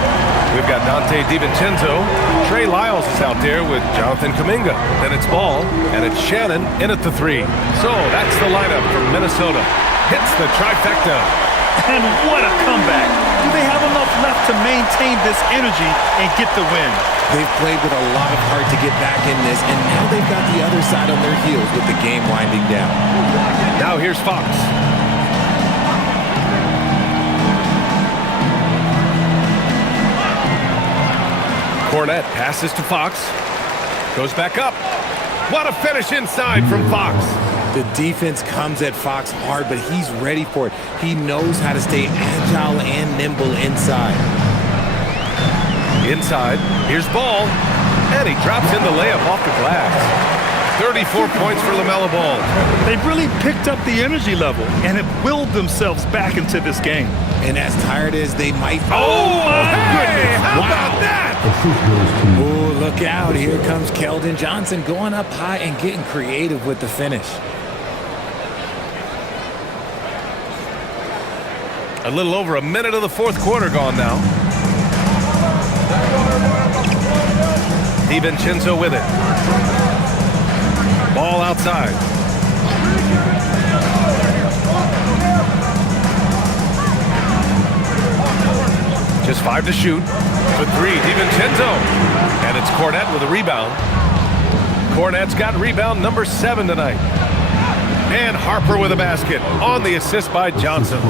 We've got Dante DiVincenzo. Trey Lyles is out there with Jonathan Kuminga. Then it's Ball, and it's Shannon in at the 3. So that's the lineup from Minnesota. Hits the trifecta. And what a comeback. Do they have enough left to maintain this energy and get the win. They've played with a lot of heart to get back in this, and now they've got the other side on their heels with the game winding down. Now here's Fox. Cornette passes to Fox. Goes back up. What a finish inside from Fox. The defense comes at Fox hard, but he's ready for it. He knows how to stay agile and nimble inside. Inside, here's Ball, and he drops in the layup off the glass. 34 points for LaMelo Ball. They've really picked up the energy level and have willed themselves back into this game. And as tired as they might... Oh, my goodness! How about that? Oh, look out. Here comes Keldon Johnson going up high and getting creative with the finish. A little over a minute of the fourth quarter gone now. DiVincenzo with it. Ball outside. Just 5 to shoot. For 3, DiVincenzo. And it's Cornette with a rebound. Cornette's got rebound number 7 tonight. And Harper with a basket on the assist by Johnson.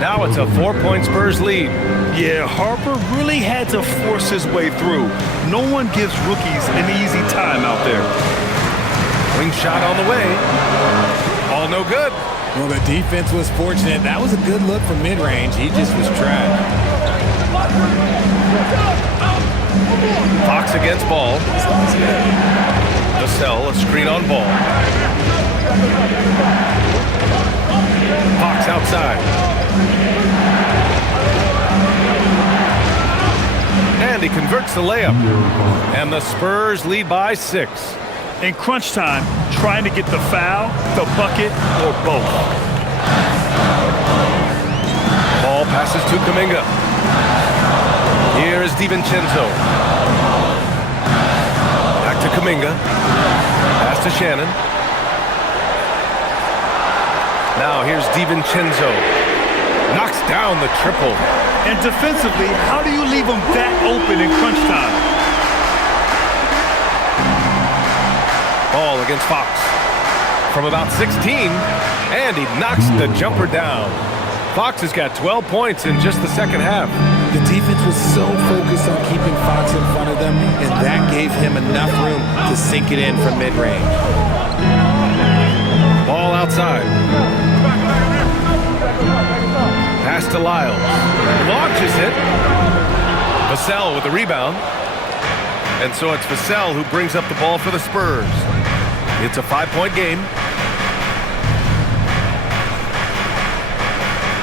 Now it's a 4-point Spurs lead. Yeah, Harper really had to force his way through. No one gives rookies an easy time out there. Wing shot on the way. All no good. Well, the defense was fortunate. That was a good look from mid-range. He just was trapped. Fox against Ball. Vassell, a screen on Ball. Fox outside. And he converts the layup. And the Spurs lead by 6. In crunch time, trying to get the foul, the bucket, or both. Ball passes to Kuminga. Here is DiVincenzo. Back to Kuminga. Pass to Shannon. Now here's DiVincenzo. Knocks down the triple. And defensively, how do you leave them that open in crunch time? Ball against Fox from about 16, and he knocks the jumper down. Fox has got 12 points in just the second half. The defense was so focused on keeping Fox in front of them, and that gave him enough room to sink it in from mid-range. Ball outside. Pass to Lyles. Launches it. Vassell with the rebound. And so it's Vassell who brings up the ball for the Spurs. It's a 5-point game.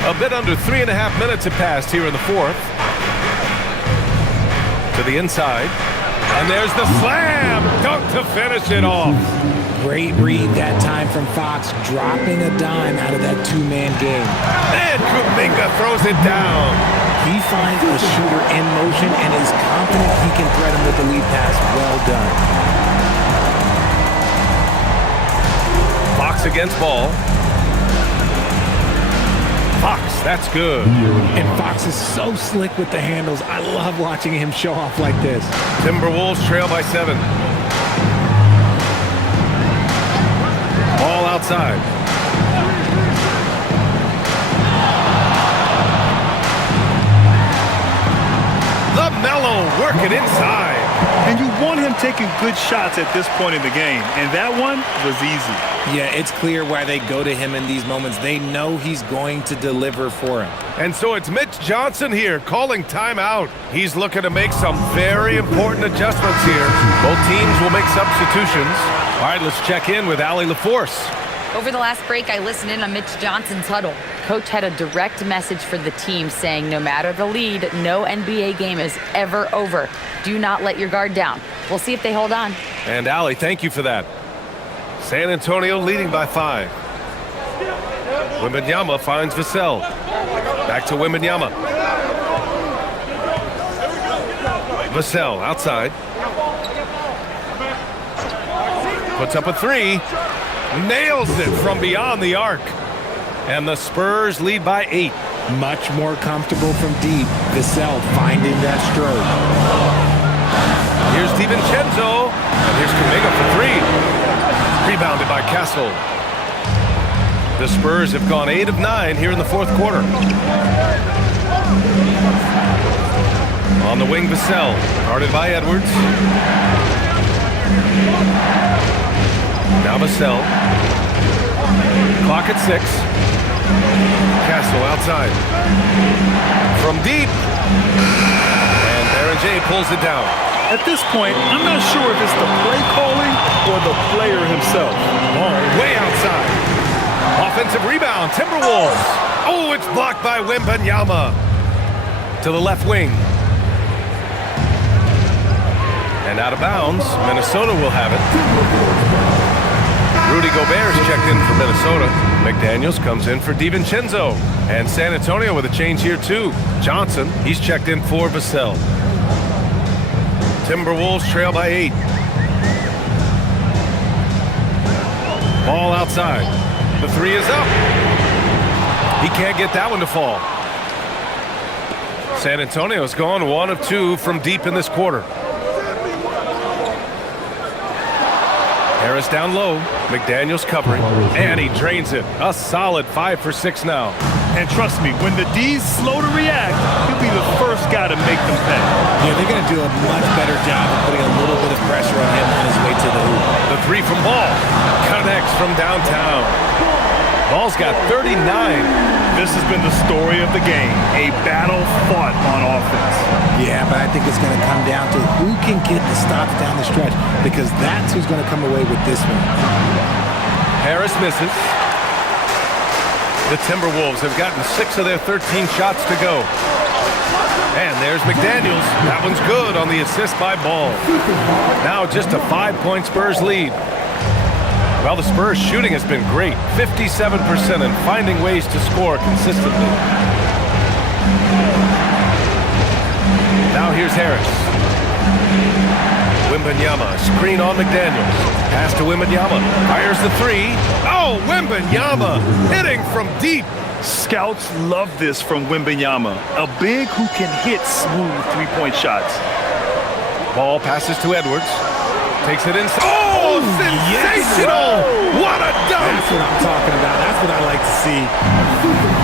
A bit under 3.5 minutes have passed here in the fourth. To the inside. And there's the slam dunk to finish it off. Great read that time from Fox, dropping a dime out of that two-man game. And Kuminga throws it down. He finds a shooter in motion and is confident he can thread him with the lead pass. Well done. Fox against Ball. Fox, that's good. And Fox is so slick with the handles. I love watching him show off like this. Timberwolves trail by 7. Ball outside. LaMelo working inside. And you want him taking good shots at this point in the game, and that one was easy. Yeah, it's clear why they go to him in these moments. They know he's going to deliver for him. And so it's Mitch Johnson here calling timeout. He's looking to make some very important adjustments here. Both teams will make substitutions. All right, let's check in with Allie LaForce. Over the last break, I listened in on Mitch Johnson's huddle. Coach had a direct message for the team saying no matter the lead, no NBA game is ever over. Do not let your guard down. We'll see if they hold on. And Allie, thank you for that. San Antonio leading by 5. Wembanyama finds Vassell. Back to Wembanyama. Vassell outside. Puts up a 3. Nails it from beyond the arc. And the Spurs lead by 8. Much more comfortable from deep. Vassell finding that stroke. Here's DiVincenzo, and here's Kuminga for three. Rebounded by Castle. The Spurs have gone 8 of 9 here in the fourth quarter. On the wing, Vassell, guarded by Edwards. Now Vassell. Clock at 6. Castle outside. From deep. And Baron J pulls it down. At this point, I'm not sure if it's the play calling or the player himself. Ball way outside. Offensive rebound, Timberwolves. Oh, it's blocked by Wembanyama. To the left wing. And out of bounds, Minnesota will have it. Rudy Gobert is checked in for Minnesota. McDaniels comes in for DiVincenzo. And San Antonio with a change here too. Johnson, he's checked in for Vassell. Timberwolves trail by 8. Ball outside. The three is up. He can't get that one to fall. San Antonio's gone 1 of 2 from deep in this quarter. Harris down low. McDaniels covering. And he drains it. A solid 5 for 6 now. And trust me, when the D's slow to react, he'll be the first guy to make them pay. Yeah, they're going to do a much better job of putting a little bit of pressure on him on his way to the hoop. The three from Ball. Connects from downtown. Ball's got 39. This has been the story of the game. A battle fought on offense. Yeah, but I think it's going to come down to who can get the stops down the stretch, because that's who's going to come away with this one. Harris misses. The Timberwolves have gotten 6 of their 13 shots to go. And there's McDaniels. That one's good on the assist by Ball. Now just a 5-point Spurs lead. Well, the Spurs shooting has been great. 57% and finding ways to score consistently. Now here's Harris. Wembanyama, screen on McDaniels. Pass to Wembanyama. Fires the three. Oh, Wembanyama hitting from deep. Scouts love this from Wembanyama. A big who can hit smooth three-point shots. Ball passes to Edwards. Takes it inside. Oh, sensational! Yes. What a dunk! That's what I'm talking about. That's what I like to see.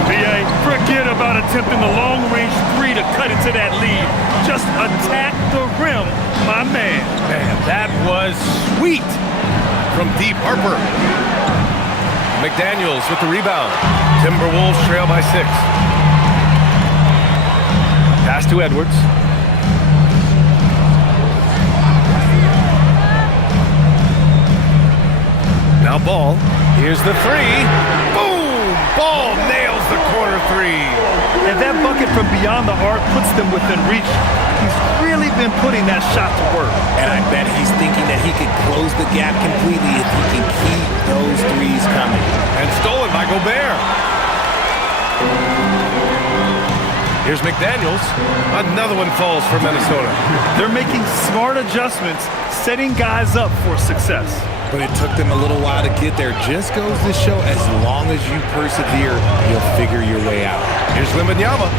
BA, forget about attempting the long-range three to cut into that lead. Just attack the rim, my man. Man, that was sweet from deep. Harper. McDaniels with the rebound. Timberwolves trail by 6. Pass to Edwards. Now Ball. Here's the three. Boom! Ball nails the corner three. And that bucket from beyond the arc puts them within reach. He's really been putting that shot to work. And I bet he's thinking that he could close the gap completely if he can keep those threes coming. And stolen by Gobert. Here's McDaniels. Another one falls for Minnesota. They're making smart adjustments, setting guys up for success. But it took them a little while to get there. Just goes to show, as long as you persevere, you'll figure your way out. Here's Wembanyama.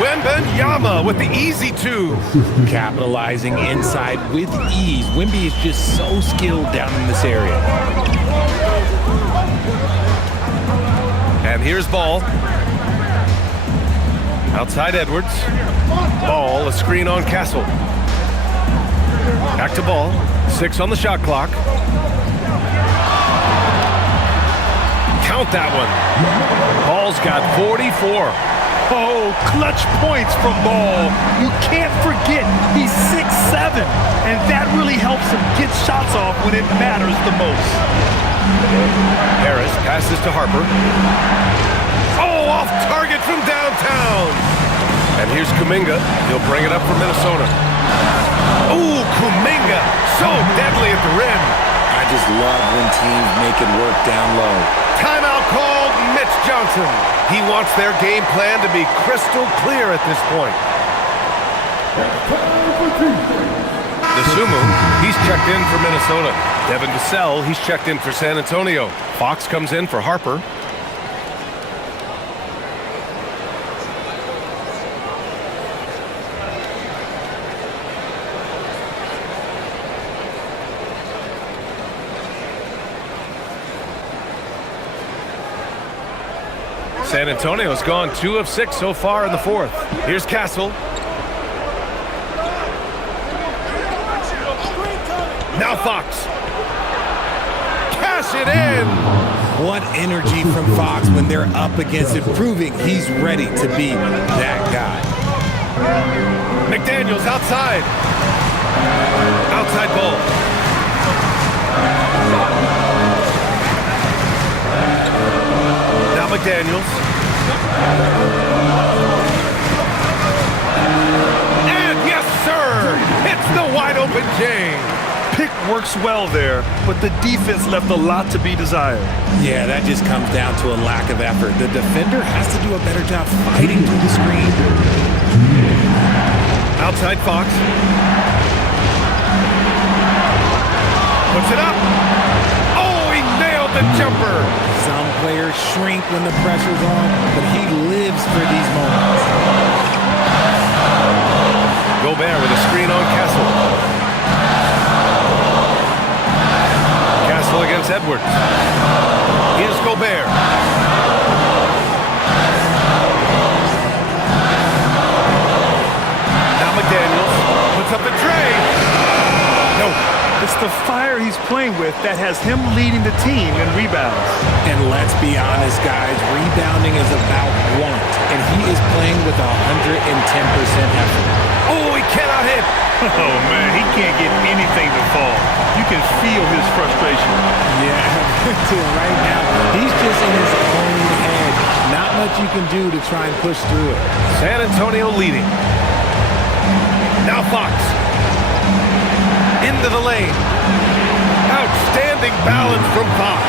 Wembanyama with the easy 2. Capitalizing inside with ease. Wemby is just so skilled down in this area. And here's Ball. Outside Edwards. Ball, a screen on Castle. Back to Ball. 6 on the shot clock. Count that one. Ball's got 44. Oh, clutch points from Ball. You can't forget he's 6'7", and that really helps him get shots off when it matters the most. Harris passes to Harper. Oh, off target from downtown. And here's Kuminga. He'll bring it up for Minnesota. Oh, Kuminga, so deadly at the rim. I just love when teams make it work down low. Timeout called. Mitch Johnson. He wants their game plan to be crystal clear at this point. Nasumu, he's checked in for Minnesota. Devin Vassell, he's checked in for San Antonio. Fox comes in for Harper. San Antonio's gone 2 of 6 so far in the fourth. Here's Castle. Now Fox. Cash it in. What energy from Fox when they're up against it, proving he's ready to be that guy. McDaniels outside. Outside ball. Now McDaniels. And yes, sir! Hits the wide open J. Pick works well there, but the defense left a lot to be desired. Yeah, that just comes down to a lack of effort. The defender has to do a better job fighting through the screen. Outside Fox. Puts it up. Oh, he nailed the jumper. Some players shrink when the pressure's on, but he lives for these moments. Gobert with a screen on Castle. Castle against Edwards. Here's Gobert. Now McDaniels puts up the tray. No. It's the fire he's playing with that has him leading the team in rebounds. And let's be honest, guys, rebounding is about want, and he is playing with 110% effort. Oh, he cannot hit. Oh, man, he can't get anything to fall. You can feel his frustration. Yeah, right now, he's just in his own head. Not much you can do to try and push through it. San Antonio leading. Now Fox. Into the lane. Outstanding balance from Fox.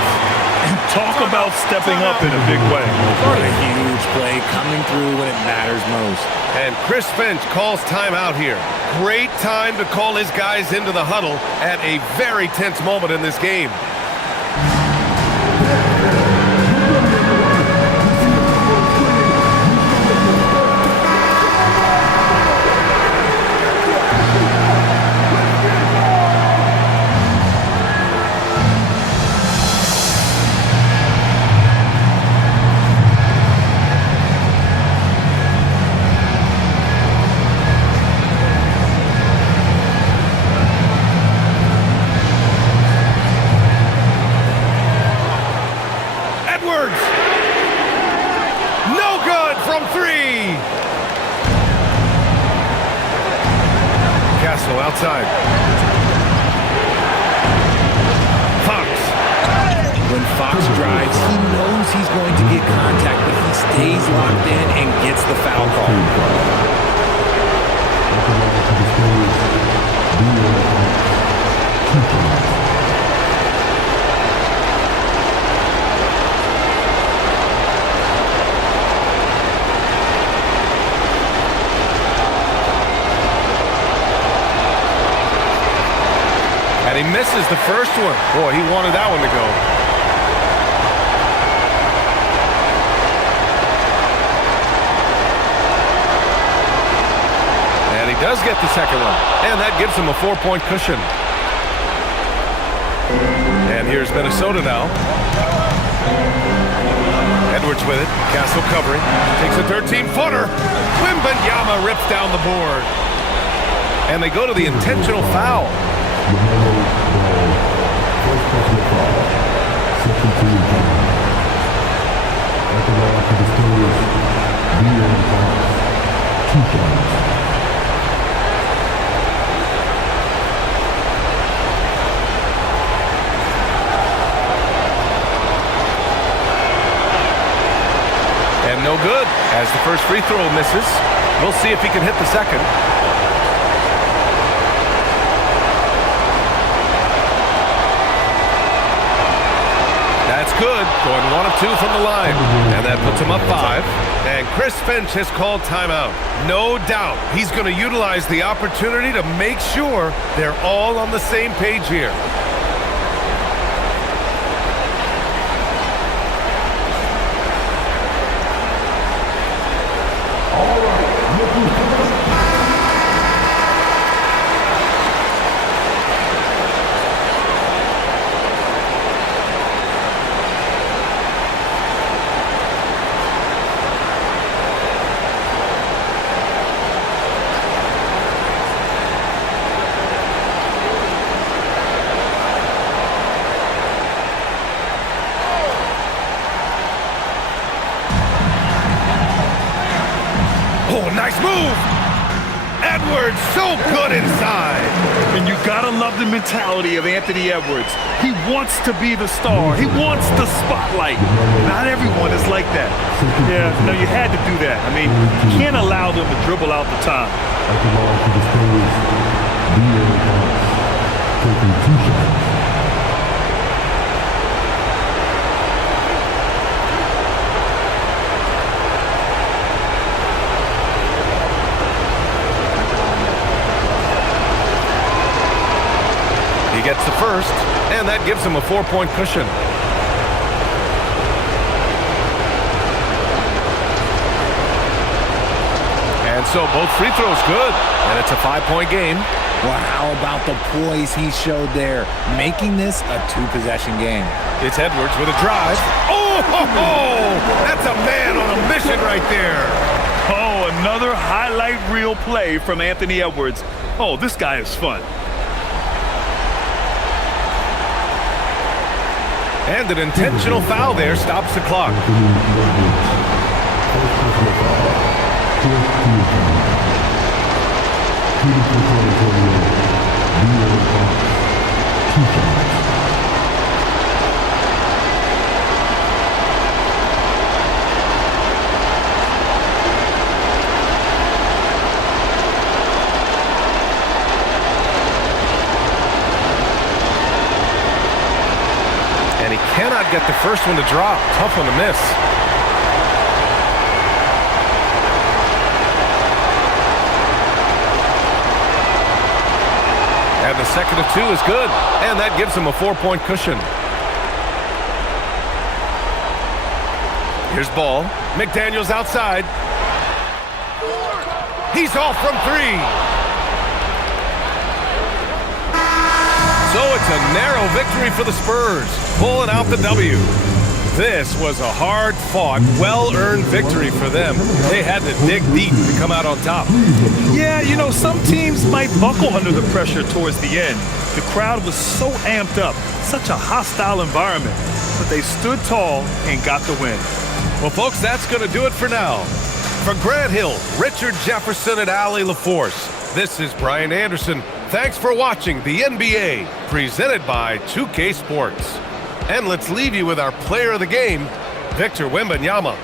And talk about stepping up in a big way. What a huge play coming through when it matters most. And Chris Finch calls timeout here. Great time to call his guys into the huddle at a very tense moment in this game. Outside. Fox. When Fox drives, he knows he's going to get contact, but he stays locked in and gets the foul call. And he misses the first one. Boy, he wanted that one to go. And he does get the second one. And that gives him a 4-point cushion. And here's Minnesota now. Edwards with it. Castle covering. Takes a 13-footer. Wembanyama rips down the board. And they go to the intentional foul. And no good as the first free throw misses. We'll see if he can hit the second. That's good, going 1 of 2 from the line. And that puts him up 5. And Chris Finch has called timeout. No doubt he's going to utilize the opportunity to make sure they're all on the same page here. Edwards, so good inside. And you gotta love the mentality of Anthony Edwards. He wants to be the star. He wants the spotlight. Not everyone is like that. Yeah, no, you had to do that. I mean, you can't allow them to dribble out the time. At the line for the Spurs, De'Aaron Fox, taking 2 shots. He gets the first, and that gives him a 4-point cushion. And so both free throws good, and it's a 5-point game. Well, how about the poise he showed there, making this a 2-possession game? It's Edwards with a drive. Oh, ho, ho! That's a man on a mission right there. Oh, another highlight reel play from Anthony Edwards. Oh, this guy is fun. And an intentional foul there stops the clock. Anthony Edwards, first personal foul. Fourth team foul. Shooting for San Antonio, De'Aaron Fox, 2 shots. And he cannot get the first one to drop. Tough one to miss. And the second of 2 is good. And that gives him a 4-point cushion. Here's ball. McDaniels outside. He's off from 3. So it's a narrow victory for the Spurs, pulling out the W. This was a hard-fought, well-earned victory for them. They had to dig deep to come out on top. Yeah, you know, some teams might buckle under the pressure towards the end. The crowd was so amped up, such a hostile environment, but they stood tall and got the win. Well, folks, that's going to do it for now. For Grant Hill, Richard Jefferson, and Allie LaForce, this is Brian Anderson. Thanks for watching the NBA, presented by 2K Sports. And let's leave you with our player of the game, Victor Wembanyama.